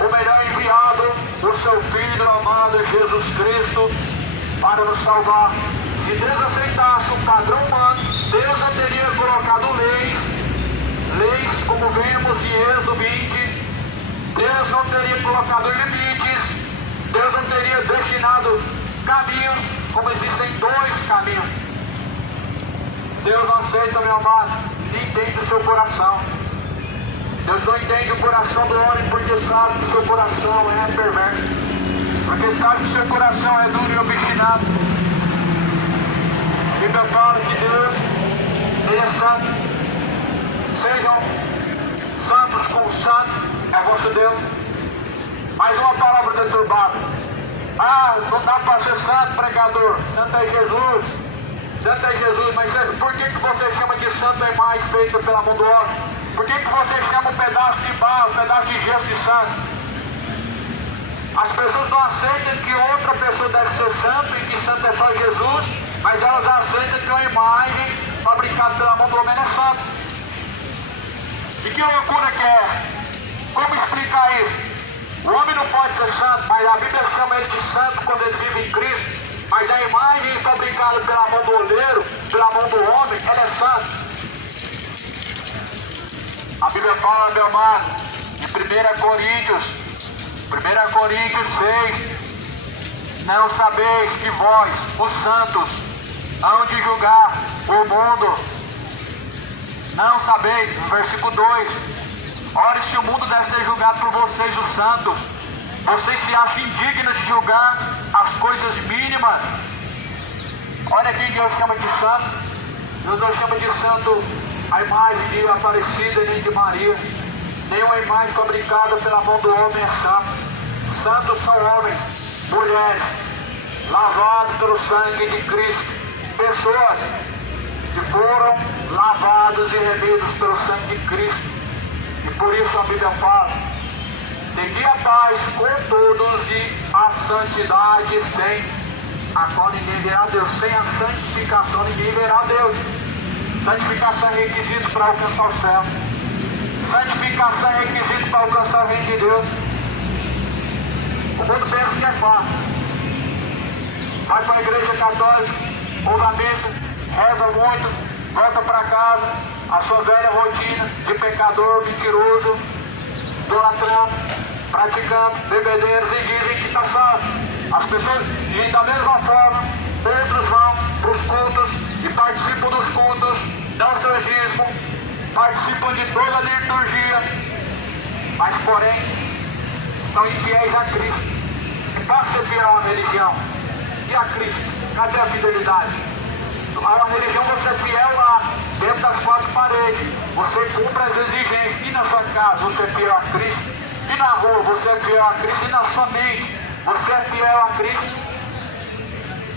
o melhor enviado, o seu Filho amado Jesus Cristo, para nos salvar. Se Deus aceitasse o padrão humano, Deus não teria colocado leis como vimos em Êxodo 20. Deus não teria colocado limites, Deus não teria destinado caminhos, como existem dois caminhos. Deus não aceita, meu amado, nem entende o seu coração. Deus não entende o coração do homem porque sabe que o seu coração é perverso. Porque sabe que o seu coração é duro e obstinado. A Bíblia fala que Deus, Ele é santo. Sejam santos como santo é vosso Deus. Mais uma palavra deturbada. Não dá para ser santo, pregador. Santo é Jesus. Santo é Jesus. Mas por que você chama de santo a imagem feita pela mão do homem? Por que você chama um pedaço de barro, um pedaço de gesso de santo? As pessoas não aceitam que outra pessoa deve ser santo e que santo é só Jesus, mas elas aceitam que uma imagem fabricada pela mão do homem é santo. E que loucura que é essa? Como explicar isso? O homem não pode ser santo, mas a Bíblia chama ele de santo quando ele vive em Cristo. Mas a imagem fabricada pela mão do oleiro, pela mão do homem, ela é santa. A Bíblia fala, meu amado, em 1 Coríntios 6, não sabeis que vós, os santos, hão de julgar o mundo. Não sabeis, no versículo 2, ora, se o mundo deve ser julgado por vocês, os santos, vocês se acham indignos de julgar as coisas mínimas. Olha quem Deus chama de santo. Deus não chama de santo a imagem de Aparecida nem de Maria. Nenhuma imagem fabricada pela mão do homem é santo. Santos são homens, mulheres, lavados pelo sangue de Cristo. Pessoas que foram lavados e remidos pelo sangue de Cristo. E por isso a Bíblia fala: segui a paz com todos e a santidade, sem a qual ninguém verá Deus. Sem a santificação ninguém verá Deus. Santificação é requisito para alcançar o céu. Santificação é requisito para alcançar o reino de Deus. O mundo pensa que é fácil. Vai para a igreja católica, ouve a bênção, reza muito, volta para casa, a sua velha rotina de pecador, mentiroso, idolatrando, praticando, bebedeiros, e dizem que está salvo. As pessoas, e da mesma forma, outros vão para os cultos e participam dos cultos, dão seu dízimo, participam de toda a liturgia, mas porém são infiéis a Cristo. E para ser fiel a uma religião, e a Cristo, cadê a fidelidade? A uma religião você é fiel lá, dentro das quatro paredes, você cumpre as exigências, e na sua casa você é fiel a Cristo, e na rua você é fiel a Cristo, e na sua mente você é fiel a Cristo.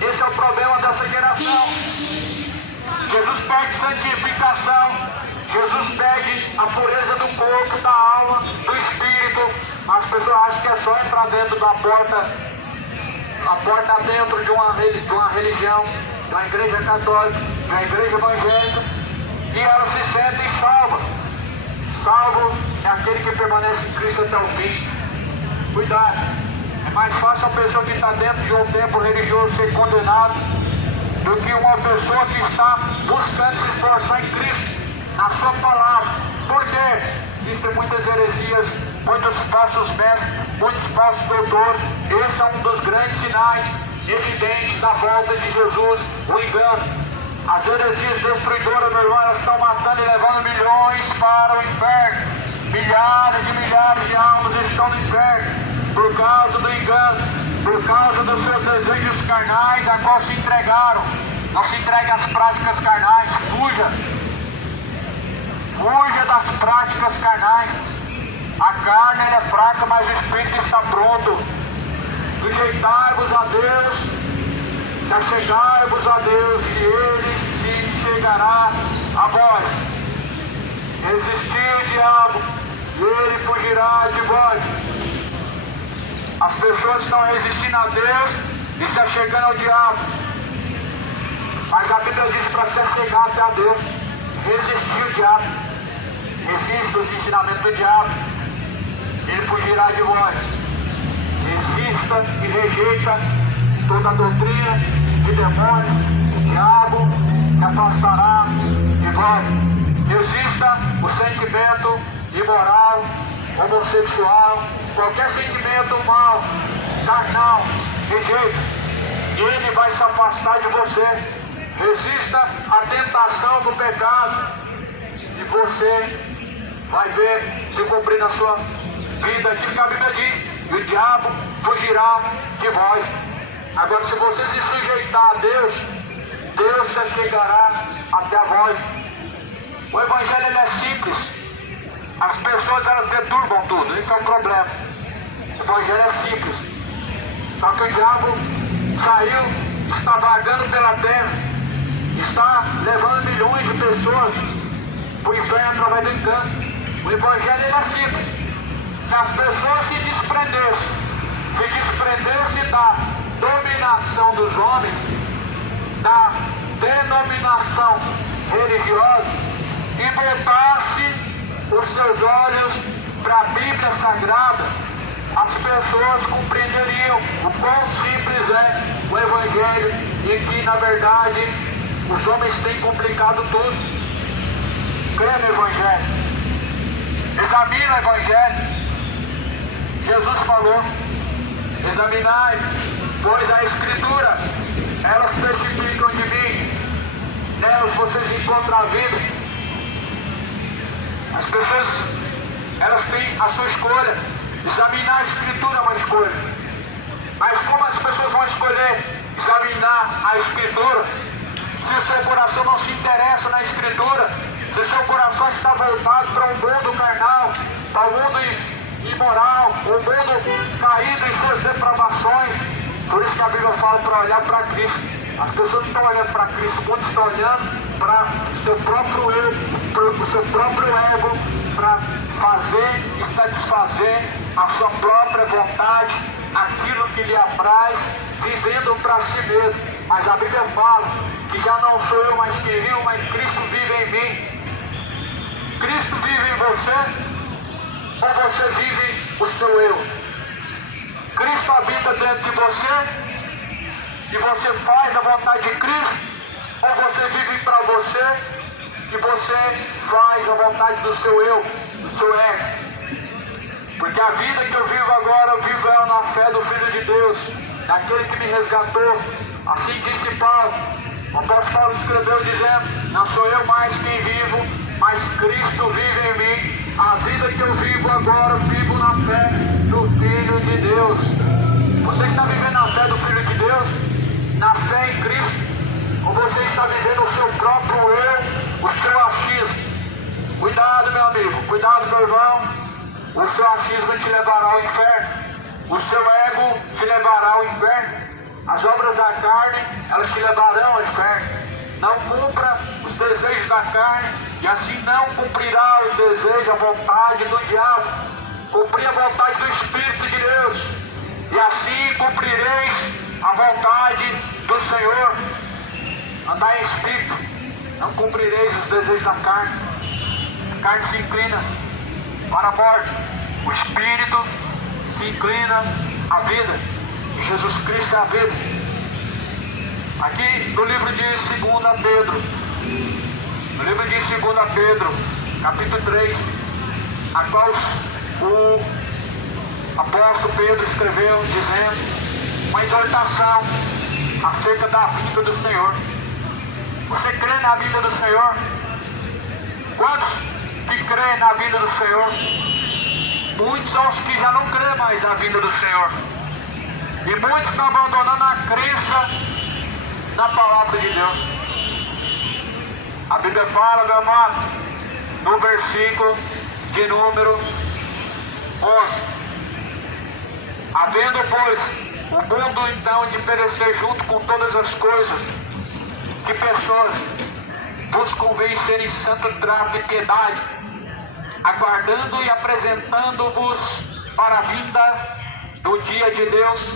Esse é o problema dessa geração. Jesus pede santificação, Jesus pede a pureza do corpo, da alma, do espírito. As pessoas acham que é só entrar dentro da porta, a porta dentro de uma religião, de uma igreja católica, de uma igreja evangélica, e elas se sentem salvas. Salvo é aquele que permanece em Cristo até o fim. Cuidado, é mais fácil a pessoa que está dentro de um templo religioso ser condenado do que uma pessoa que está buscando se esforçar em Cristo, na sua palavra. Por quê? Existem muitas heresias, muitos falsos mestres, muitos falsos doutores. Esse é um dos grandes sinais evidentes da volta de Jesus, o engano. As heresias destruidoras, meu irmão, elas estão matando e levando milhões para o inferno. Milhares de almas estão no inferno por causa do engano, por causa dos seus desejos carnais, a qual se entregaram. Não se entregue às práticas carnais, fuja das práticas carnais. A carne é fraca, mas o espírito está pronto. Sujeitai-vos a Deus, se achegai-vos a Deus, e Ele se chegará a vós. Resistir o diabo, e ele fugirá de vós. As pessoas estão resistindo a Deus e se achegando ao diabo. Mas a Bíblia diz para se achegar até a Deus, resistir o diabo. Resiste os ensinamentos do diabo. ele fugirá de vós. Resista e rejeita toda a doutrina de demônio, diabo, que afastará de vós. Resista o sentimento imoral, homossexual, qualquer sentimento mau, carnal, rejeita. Ele vai se afastar de você. Resista à tentação do pecado e você vai ver se cumprir na sua vida aquilo que a Bíblia diz. E o diabo fugirá de vós. Agora, se você se sujeitar a Deus, Deus se chegará até a vós. O Evangelho ele é simples. As pessoas elas deturbam tudo. Esse é o problema. O Evangelho é simples. Só que o diabo saiu, está vagando pela terra, está levando milhões de pessoas para o inferno através do engano. O Evangelho ele é simples. Se as pessoas se desprendessem da dominação dos homens, da denominação religiosa e voltasse os seus olhos para a Bíblia Sagrada, as pessoas compreenderiam o quão simples é o Evangelho e que, na verdade, os homens têm complicado tudo. Crê no Evangelho. Examina o Evangelho. Jesus falou: examinai, pois a Escritura, elas testificam de mim, nelas vocês encontram a vida. As pessoas, elas têm a sua escolha. Examinar a Escritura é uma escolha. Mas como as pessoas vão escolher examinar a Escritura, se o seu coração não se interessa na Escritura, se o seu coração está voltado para um mundo carnal, para um mundo imoral, um mundo caído em suas depravações? Por isso que a Bíblia fala para olhar para Cristo. As pessoas não estão olhando para Cristo, muitos estão olhando para o seu próprio eu, para o seu próprio ego, para fazer e satisfazer a sua própria vontade, aquilo que lhe apraz, vivendo para si mesmo. Mas a Bíblia fala que já não sou eu mais que vivo, mas Cristo vive em mim. Cristo vive em você, ou você vive o seu eu? Cristo habita dentro de você e você faz a vontade de Cristo, ou você vive para você e você faz a vontade do seu eu, do seu ego? Porque a vida que eu vivo agora, eu vivo ela na fé do Filho de Deus, daquele que me resgatou. Assim disse Paulo. O apóstolo Paulo escreveu dizendo: não sou eu mais quem vivo, mas Cristo vive em mim. A vida que eu vivo agora, eu vivo na fé do Filho de Deus. Você está vivendo na fé do Filho de Deus? Na fé em Cristo? Ou você está vivendo o seu próprio eu, o seu achismo? Cuidado, meu amigo, cuidado, meu irmão. O seu achismo te levará ao inferno. O seu ego te levará ao inferno. As obras da carne, elas te levarão ao inferno. Não cumpra os desejos da carne, e assim não cumprirá os desejos, a vontade do diabo. Cumprir a vontade do Espírito de Deus, e assim cumprireis a vontade do Senhor. Andai em Espírito, não cumprireis os desejos da carne. A carne se inclina para a morte, o Espírito se inclina à vida. E Jesus Cristo é a vida. Aqui no livro de 2 Pedro, no livro de 2 Pedro, capítulo 3, a qual o apóstolo Pedro escreveu dizendo uma exortação acerca da vinda do Senhor. Você crê na vinda do Senhor? Quantos que creem na vinda do Senhor? Muitos são os que já não creem mais na vinda do Senhor. E muitos estão abandonando a crença na palavra de Deus. A Bíblia fala, meu amado, no versículo de número 11: havendo, pois, o mundo então de perecer junto com todas as coisas, que pessoas vos convém serem santo trato e piedade, aguardando e apresentando-vos para a vinda do dia de Deus,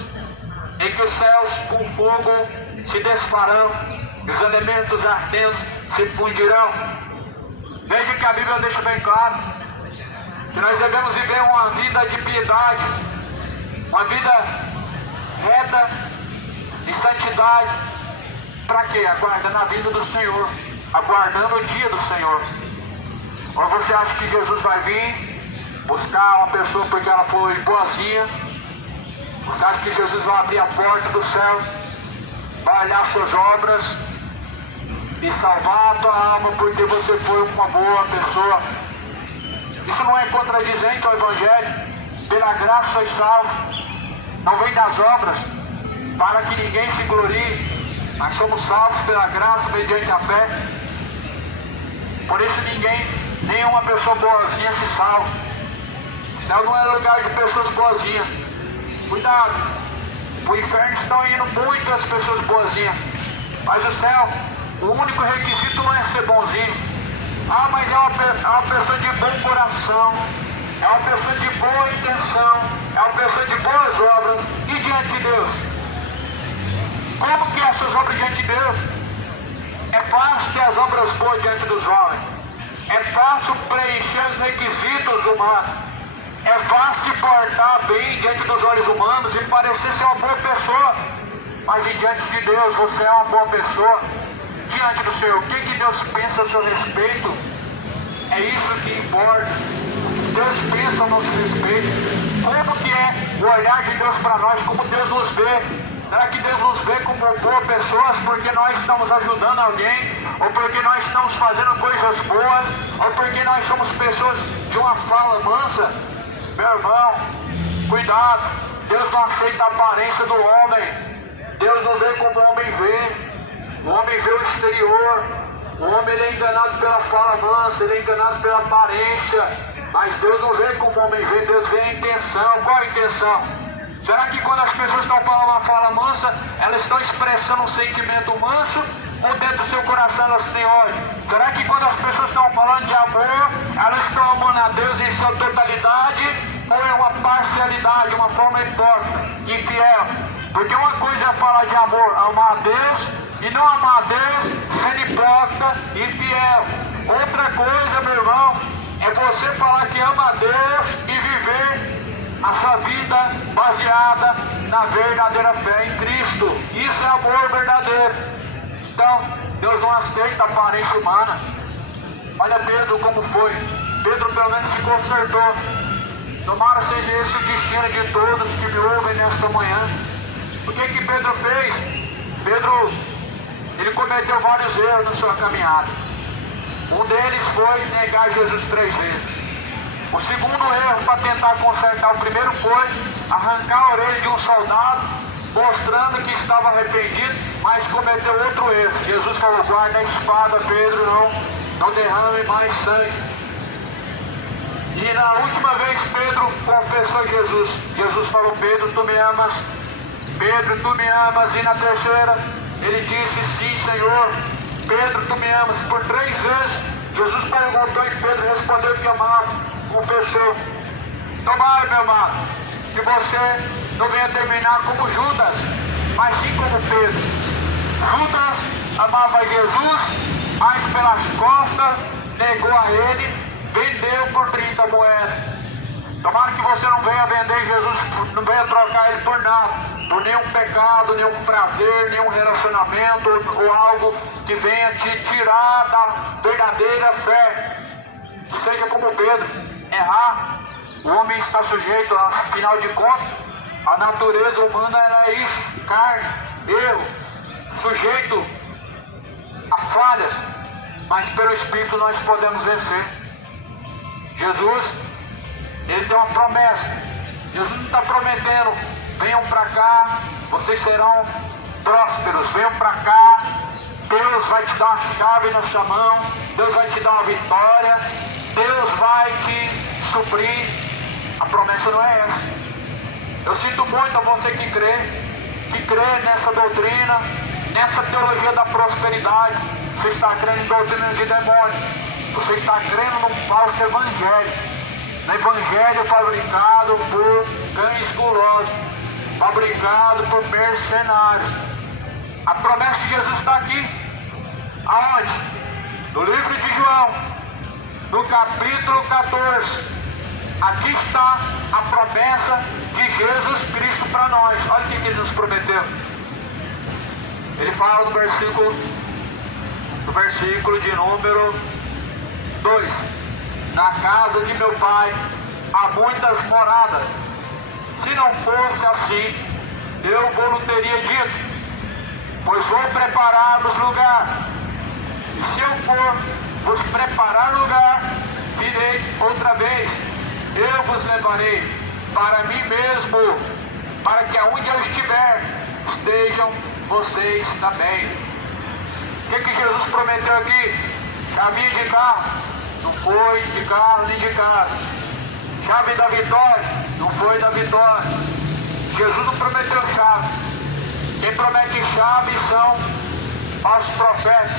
em que os céus com fogo se desfarão, e os elementos ardentes se fundirão. Veja que a Bíblia deixa bem claro que nós devemos viver uma vida de piedade, uma vida reta, de santidade. Para quê? Aguardando a vinda do Senhor, aguardando o dia do Senhor. Ou você acha que Jesus vai vir buscar uma pessoa porque ela foi boazinha? Você acha que Jesus vai abrir a porta do céu, vai olhar suas obras e salvar a tua alma porque você foi uma boa pessoa? Isso não é contradizente ao Evangelho. Pela graça sois salvos, não vem das obras, para que ninguém se glorie. Nós somos salvos pela graça mediante a fé. Por isso nenhuma pessoa boazinha se salva. O céu não é lugar de pessoas boazinhas. Cuidado, o inferno estão indo muitas pessoas boazinhas. Mas o céu, o único requisito não é ser bonzinho. Ah, mas é uma pessoa de bom coração, é uma pessoa de boa intenção, é uma pessoa de boas obras. E diante de Deus? Como que é essas obras diante de Deus? É fácil ter as obras boas diante dos homens. É fácil preencher os requisitos humanos. É fácil se portar bem diante dos olhos humanos e parecer ser uma boa pessoa. Mas diante de Deus você é uma boa pessoa. Diante do Senhor, o que Deus pensa a seu respeito? É isso que importa. Deus pensa a nosso respeito. Como que é o olhar de Deus para nós? Como Deus nos vê? Será que Deus nos vê como boas pessoas porque nós estamos ajudando alguém? Ou porque nós estamos fazendo coisas boas? Ou porque nós somos pessoas de uma fala mansa? Meu irmão, cuidado. Deus não aceita a aparência do homem. Deus não vê como o homem vê. O homem vê o exterior. O homem ele é enganado pela fala mansa, ele é enganado pela aparência. Mas Deus não vê como o homem vê, Deus vê a intenção. Qual a intenção? Será que quando as pessoas estão falando uma fala mansa, elas estão expressando um sentimento manso? Ou dentro do seu coração elas têm ódio? Será que quando as pessoas estão falando de amor, elas estão amando a Deus em sua totalidade? Ou é uma parcialidade, uma forma hipócrita, infiel? Porque uma coisa é falar de amor, amar a Deus, e não amar a Deus sendo hipócrita e infiel. Outra coisa, meu irmão, é você falar que ama a Deus e viver a sua vida baseada na verdadeira fé em Cristo. Isso é amor verdadeiro. Então, Deus não aceita a aparência humana. Olha Pedro como foi. Pedro pelo menos se consertou. Tomara seja esse o destino de todos que me ouvem nesta manhã. O que Pedro fez? Pedro, ele cometeu vários erros na sua caminhada. Um deles foi negar Jesus 3 vezes. O segundo erro, para tentar consertar o primeiro, foi arrancar a orelha de um soldado, mostrando que estava arrependido, mas cometeu outro erro. Jesus falou: guarda a espada, Pedro, não derrame mais sangue. E na última vez Pedro confessou a Jesus. Jesus falou: Pedro, tu me amas? Pedro, tu me amas? E na terceira ele disse: sim, Senhor. Pedro, tu me amas? Por 3 vezes Jesus perguntou e Pedro respondeu que amava, confessou. Tomara, meu amado, que você não venha terminar como Judas, mas sim como Pedro. Judas amava Jesus, mas pelas costas negou a ele, vendeu por 30 moedas. Tomara que você não venha vender Jesus, não venha trocar ele por nada, por nenhum pecado, nenhum prazer, nenhum relacionamento ou algo que venha te tirar da verdadeira fé. Que seja como Pedro, errar. O homem está sujeito, afinal de contas, a natureza humana era isso: carne, erro, sujeito a falhas, mas pelo Espírito nós podemos vencer. Jesus, ele tem uma promessa. Jesus não está prometendo: venham para cá, vocês serão prósperos, venham para cá, Deus vai te dar uma chave na sua mão, Deus vai te dar uma vitória, Deus vai te suprir. A promessa não é essa. Eu sinto muito a você que crê nessa doutrina, nessa teologia da prosperidade. Você está crendo em doutrina de demônio, você está crendo num falso evangelho, no evangelho fabricado por cães gulosos, fabricado por mercenários. A promessa de Jesus está aqui. Aonde? No livro de João, no capítulo 14, aqui está a promessa de Jesus Cristo para nós. Olha o que ele nos prometeu. Ele fala no versículo de número 2. Na casa de meu pai há muitas moradas. Se não fosse assim, eu vou teria dito, pois vou preparar-vos lugar. E se eu for vos preparar lugar, virei outra vez. Eu vos levarei para mim mesmo, para que aonde eu estiver, estejam vocês também. O que Jesus prometeu aqui? Chavinha de carro? Não foi de carro nem de casa. Chave da vitória? Não foi da vitória. Jesus não prometeu chave. Quem promete chave são falsos profetas.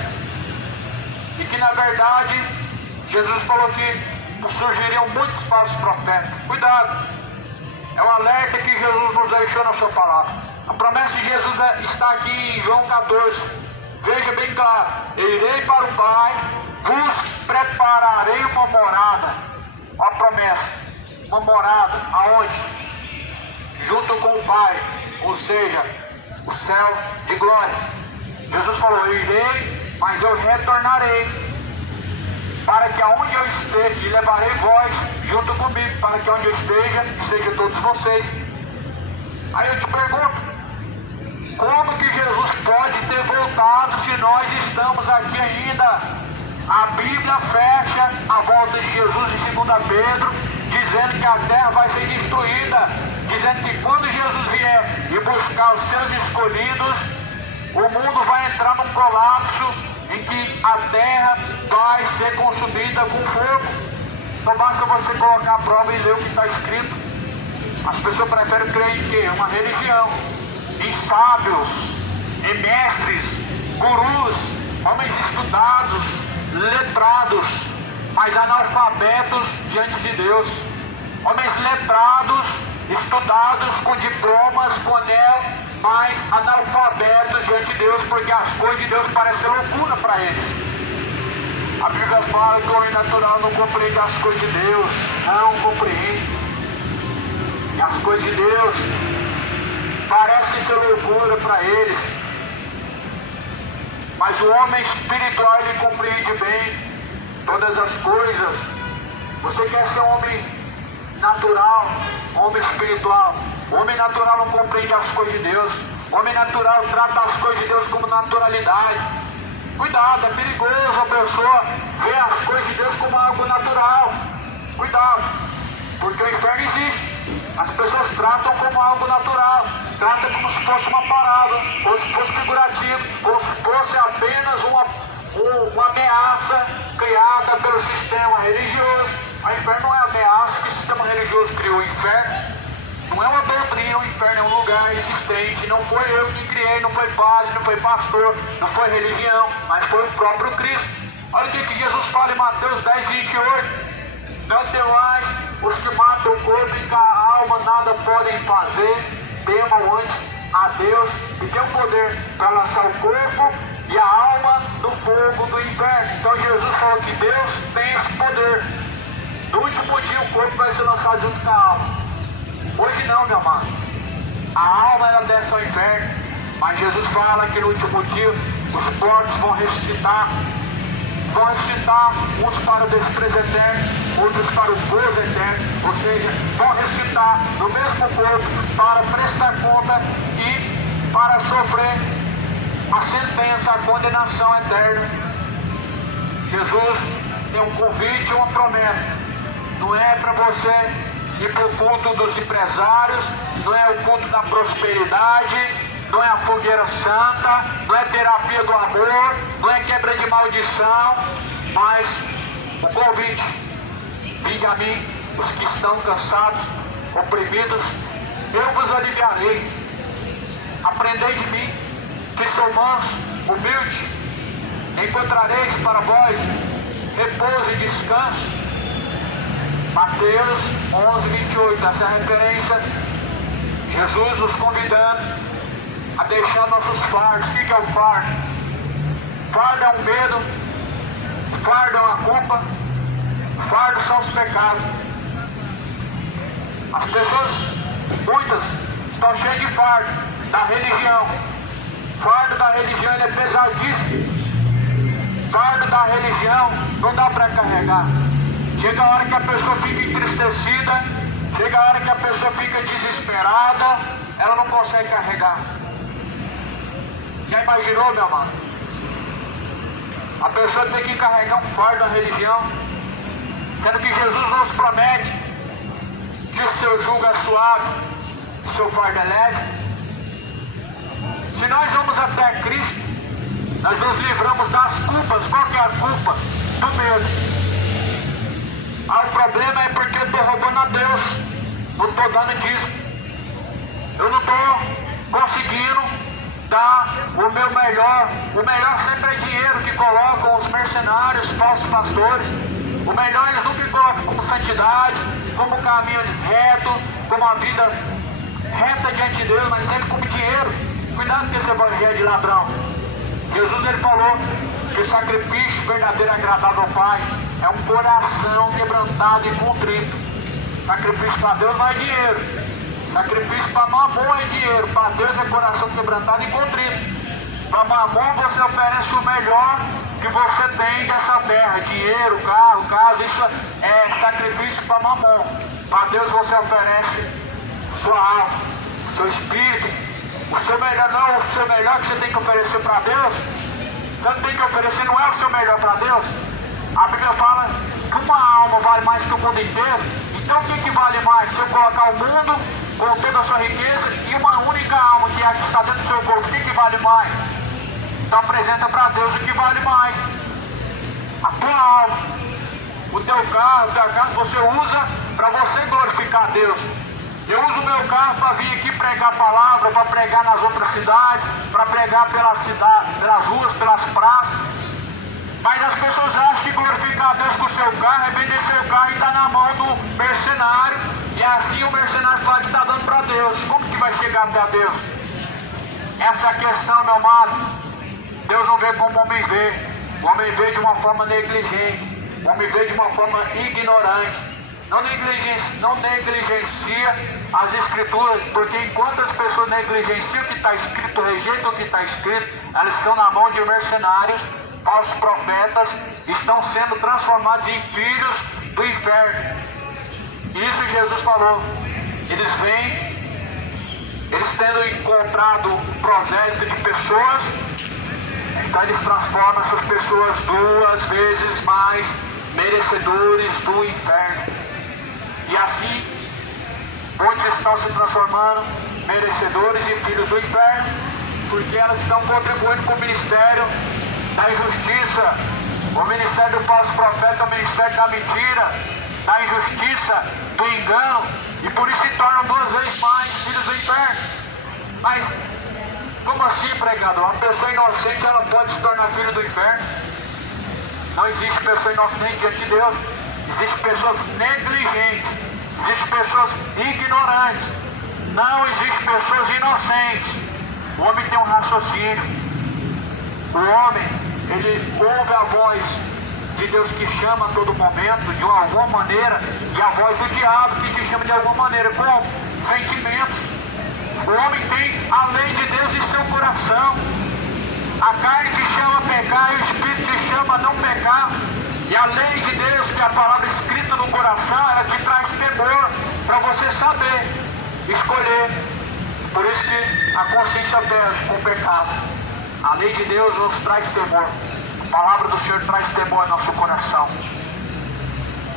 E que na verdade, Jesus falou que surgiriam muitos falsos profetas. Cuidado! É um alerta que Jesus nos deixou na sua palavra. A promessa de Jesus está aqui em João 14. Veja bem claro: irei para o Pai, vos prepararei uma morada. Olha a promessa: uma morada, aonde? Junto com o Pai, ou seja, o céu de glória. Jesus falou: eu irei, mas eu retornarei, para que aonde eu esteja, e levarei vós junto comigo, para que onde eu esteja, estejam todos vocês. Aí eu te pergunto, como que Jesus pode ter voltado se nós estamos aqui ainda? A Bíblia fecha a volta de Jesus em 2 Pedro, dizendo que a terra vai ser destruída, dizendo que quando Jesus vier e buscar os seus escolhidos, o mundo vai entrar num colapso em que a terra vai ser consumida com fogo. Só basta você colocar a prova e ler o que está escrito. As pessoas preferem crer em quê? Uma religião, em sábios, em mestres, gurus, homens estudados, letrados, mas analfabetos diante de Deus. Homens letrados, estudados, com diplomas, com anel, mas analfabetos diante de Deus, porque as coisas de Deus parecem loucura para eles. A Bíblia fala que o homem natural não compreende as coisas de Deus, não compreende. E as coisas de Deus parecem ser loucura para eles. Mas o homem espiritual, ele compreende bem todas as coisas. Você quer ser um homem natural, homem espiritual? O homem natural não compreende as coisas de Deus. O homem natural trata as coisas de Deus como naturalidade. Cuidado, é perigoso a pessoa ver as coisas de Deus como algo natural. Cuidado, porque o inferno existe. As pessoas tratam como algo natural, tratam como se fosse uma palavra, ou se fosse figurativo, ou se fosse apenas uma ameaça criada pelo sistema religioso. O inferno não é a ameaça que o sistema religioso criou. O inferno não é uma doutrina, o inferno é um lugar existente. Não foi eu que criei, não foi padre, não foi pastor, não foi religião, mas foi o próprio Cristo. Olha o que Jesus fala em Mateus 10, 28. Não temais os que matam o corpo e a alma nada podem fazer. Temam antes a Deus, que tem o poder para lançar o corpo e a alma no fogo do inferno. Então Jesus falou que Deus tem esse poder. No último dia o corpo vai ser lançado junto com a alma. Hoje não, meu amado. A alma ela desce ao inferno, mas Jesus fala que no último dia os mortos vão ressuscitar. Vão ressuscitar uns para o desprezo eterno, outros para o gozo eterno. Ou seja, vão ressuscitar no mesmo corpo para prestar conta e para sofrer a sentença, a condenação eterna. Jesus tem um convite, uma promessa. Não é para você ir para o culto dos empresários, não é o culto da prosperidade, não é a fogueira santa, não é terapia do amor, não é quebra de maldição, mas o convite: vinde a mim, os que estão cansados, oprimidos, eu vos aliviarei. Aprendei de mim, que sou manso, humilde, encontrareis para vós repouso e descanso. Mateus 11, 28, essa é a referência. Jesus nos convidando a deixar nossos fardos. O que é o fardo? Fardo é um medo, fardo é uma culpa, fardo são os pecados. As pessoas, muitas, estão cheias de fardo da religião. Fardo da religião ele é pesadíssimo. Fardo da religião não dá para carregar. Chega a hora que a pessoa fica entristecida, chega a hora que a pessoa fica desesperada, ela não consegue carregar. Já imaginou, meu amado? A pessoa tem que carregar um fardo da religião, sendo que Jesus nos promete que o seu jugo é suave, o seu fardo é leve. Se nós vamos até Cristo, nós nos livramos das culpas. Qual que é a culpa? Do medo. O problema é porque eu estou roubando a Deus, não estou dando dízimo, eu não estou conseguindo dar o meu melhor. O melhor sempre é dinheiro que colocam os mercenários, falsos pastores. O melhor eles nunca colocam como santidade, como caminho reto, como uma vida reta diante de Deus, mas sempre como dinheiro. Cuidado com esse evangelho de ladrão. Jesus ele falou que o sacrifício verdadeiro agradável ao Pai é um coração quebrantado e contrito. Sacrifício para Deus não é dinheiro. Sacrifício para Mamon é dinheiro. Para Deus é coração quebrantado e contrito. Para Mamon você oferece o melhor que você tem dessa terra. Dinheiro, carro, casa. Isso é sacrifício para Mamon. Para Deus você oferece sua alma, seu espírito. O seu melhor não é o seu melhor que você tem que oferecer para Deus. Você não tem que oferecer, não é o seu melhor para Deus. A Bíblia fala que uma alma vale mais que o mundo inteiro. Então o que vale mais? Se eu colocar o mundo com toda a sua riqueza e uma única alma que é a que está dentro do seu corpo, o que vale mais? Então apresenta para Deus o que vale mais. A tua alma, o teu carro, você usa para você glorificar a Deus. Eu uso o meu carro para vir aqui pregar a palavra, para pregar nas outras cidades, para pregar pelas ruas, pelas praças. Mas as pessoas acham que glorificar a Deus com o seu carro é vender seu carro e está na mão do mercenário. E assim o mercenário fala que está dando para Deus. Como que vai chegar até a Deus? Essa é a questão, meu amado. Deus não vê como o homem vê. O homem vê de uma forma negligente. O homem vê de uma forma ignorante. Não negligencia as escrituras, porque enquanto as pessoas negligenciam o que está escrito, rejeitam o que está escrito, elas estão na mão de mercenários, falsos profetas, estão sendo transformados em filhos do inferno. Isso Jesus falou. Eles vêm, eles tendo encontrado um projeto de pessoas, então eles transformam essas pessoas 2 vezes mais merecedores do inferno. E assim, muitos estão se transformando merecedores e filhos do inferno, porque elas estão contribuindo com o ministério da injustiça, o ministério do falso profeta, o ministério da mentira, da injustiça, do engano, e por isso se tornam 2 vezes mais filhos do inferno. Mas, como assim, pregador? Uma pessoa inocente, ela pode se tornar filho do inferno? Não existe pessoa inocente diante de Deus. Existem pessoas negligentes, existem pessoas ignorantes, não existem pessoas inocentes. O homem tem um raciocínio. O homem, ele ouve a voz de Deus que chama a todo momento, de alguma maneira, e a voz do diabo que te chama de alguma maneira, com sentimentos. O homem tem a lei de Deus em seu coração. A carne te chama a pecar e o Espírito te chama a não pecar. E a lei de Deus, que é a palavra escrita no coração, ela te traz temor para você saber escolher. Por isso que a consciência perde com o pecado. A lei de Deus nos traz temor. A palavra do Senhor traz temor ao nosso coração.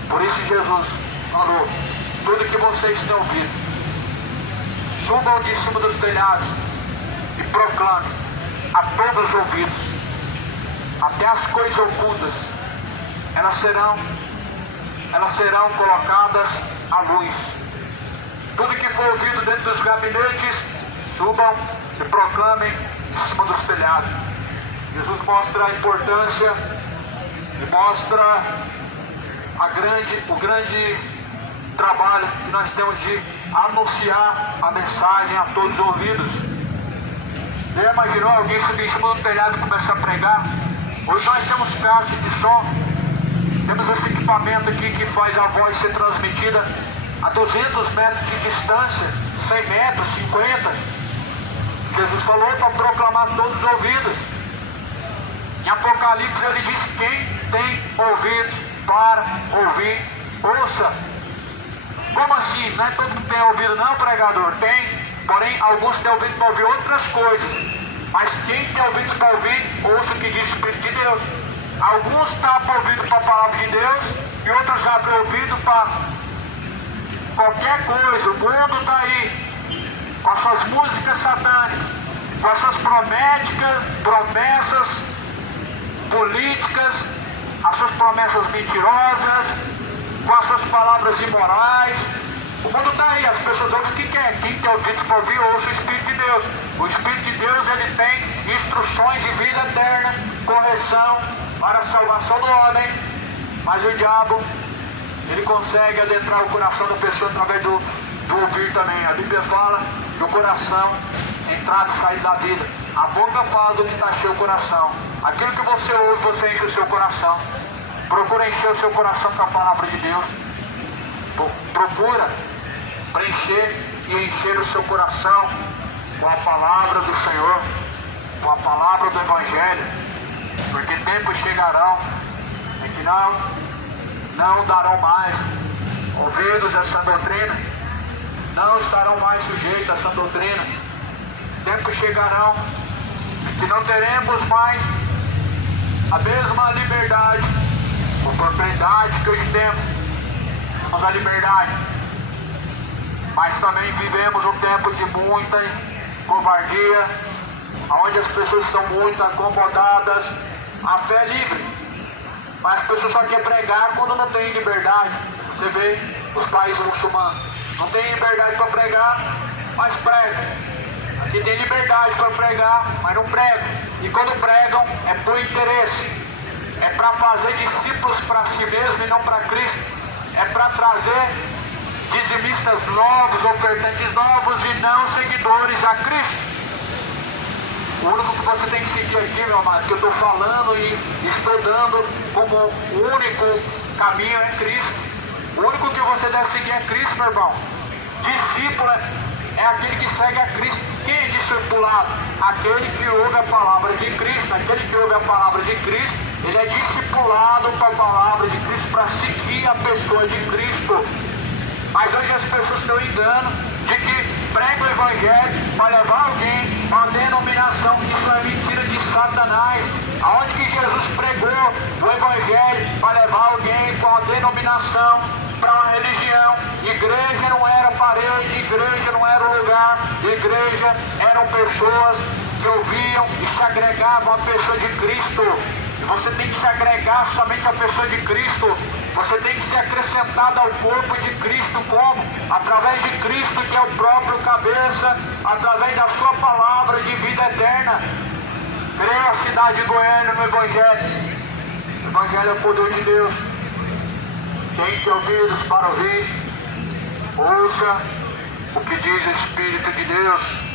Por isso Jesus falou: tudo que vocês têm ouvido, subam de cima dos telhados e proclamem a todos os ouvidos, até as coisas ocultas. Elas serão colocadas à luz. Tudo que for ouvido dentro dos gabinetes, subam e proclamem em cima dos telhados. Jesus mostra a importância e mostra o grande trabalho que nós temos de anunciar a mensagem a todos os ouvidos. Já imaginou alguém subir em cima do telhado e começar a pregar? Hoje nós temos caixa de som. Temos esse equipamento aqui que faz a voz ser transmitida a 200 metros de distância, 100 metros, 50. Jesus falou para proclamar todos os ouvidos. Em Apocalipse ele diz: quem tem ouvidos para ouvir, ouça. Como assim? Não é todo mundo que tem ouvido não, pregador? Tem, porém alguns têm ouvido para ouvir outras coisas. Mas quem tem ouvido para ouvir, ouça o que diz o Espírito de Deus. Alguns tapam ouvido para a palavra de Deus e outros abrem ouvido para qualquer coisa. O mundo está aí com as suas músicas satânicas, com as suas promessas políticas, as suas promessas mentirosas, com as suas palavras imorais. O mundo está aí, as pessoas ouvem o que quer. Quem tem ouvido para ouvir, ouça o Espírito de Deus. O Espírito de Deus, ele tem instruções de vida eterna, correção para a salvação do homem. Mas o diabo, ele consegue adentrar o coração da pessoa através do ouvir também. A Bíblia fala do coração, entrada e saída da vida. A boca fala do que está cheio o coração. Aquilo que você ouve, você enche o seu coração. Procura encher o seu coração com a palavra de Deus. Procura preencher e encher o seu coração com a palavra do Senhor, com a palavra do Evangelho. Porque tempos chegarão em que não darão mais ouvidos a essa doutrina, não estarão mais sujeitos a essa doutrina. Tempos chegarão em que não teremos mais a mesma liberdade, oportunidade que hoje temos. Temos a liberdade, mas também vivemos um tempo de muita covardia, onde as pessoas são muito acomodadas. A fé é livre, mas as pessoas só querem pregar quando não tem liberdade. Você vê os países muçulmanos, não tem liberdade para pregar, mas pregam. Aqui tem liberdade para pregar, mas não pregam. E quando pregam é por interesse, é para fazer discípulos para si mesmo e não para Cristo. É para trazer dizimistas novos, ofertantes novos e não seguidores a Cristo. O único que você tem que seguir aqui, meu amado, que eu estou falando e estou dando como único caminho é Cristo. O único que você deve seguir é Cristo, meu irmão. Discípulo é aquele que segue a Cristo. Quem é discipulado? Aquele que ouve a palavra de Cristo. Aquele que ouve a palavra de Cristo, ele é discipulado para a palavra de Cristo, para seguir a pessoa de Cristo. Mas hoje as pessoas têm o engano de que prega o Evangelho para levar alguém para a denominação. Isso é mentira de Satanás. Aonde que Jesus pregou o Evangelho para levar alguém para uma denominação, para uma religião? Igreja não era parede, igreja não era lugar, igreja eram pessoas que ouviam e se agregavam à pessoa de Cristo. E você tem que se agregar somente à pessoa de Cristo. Você tem que ser acrescentado ao corpo de Cristo. Como? Através de Cristo, que é o próprio cabeça, através da sua palavra de vida eterna. Creia a cidade de Goiânia no Evangelho. O Evangelho é o poder de Deus. Quem tem ouvidos para ouvir, ouça o que diz o Espírito de Deus.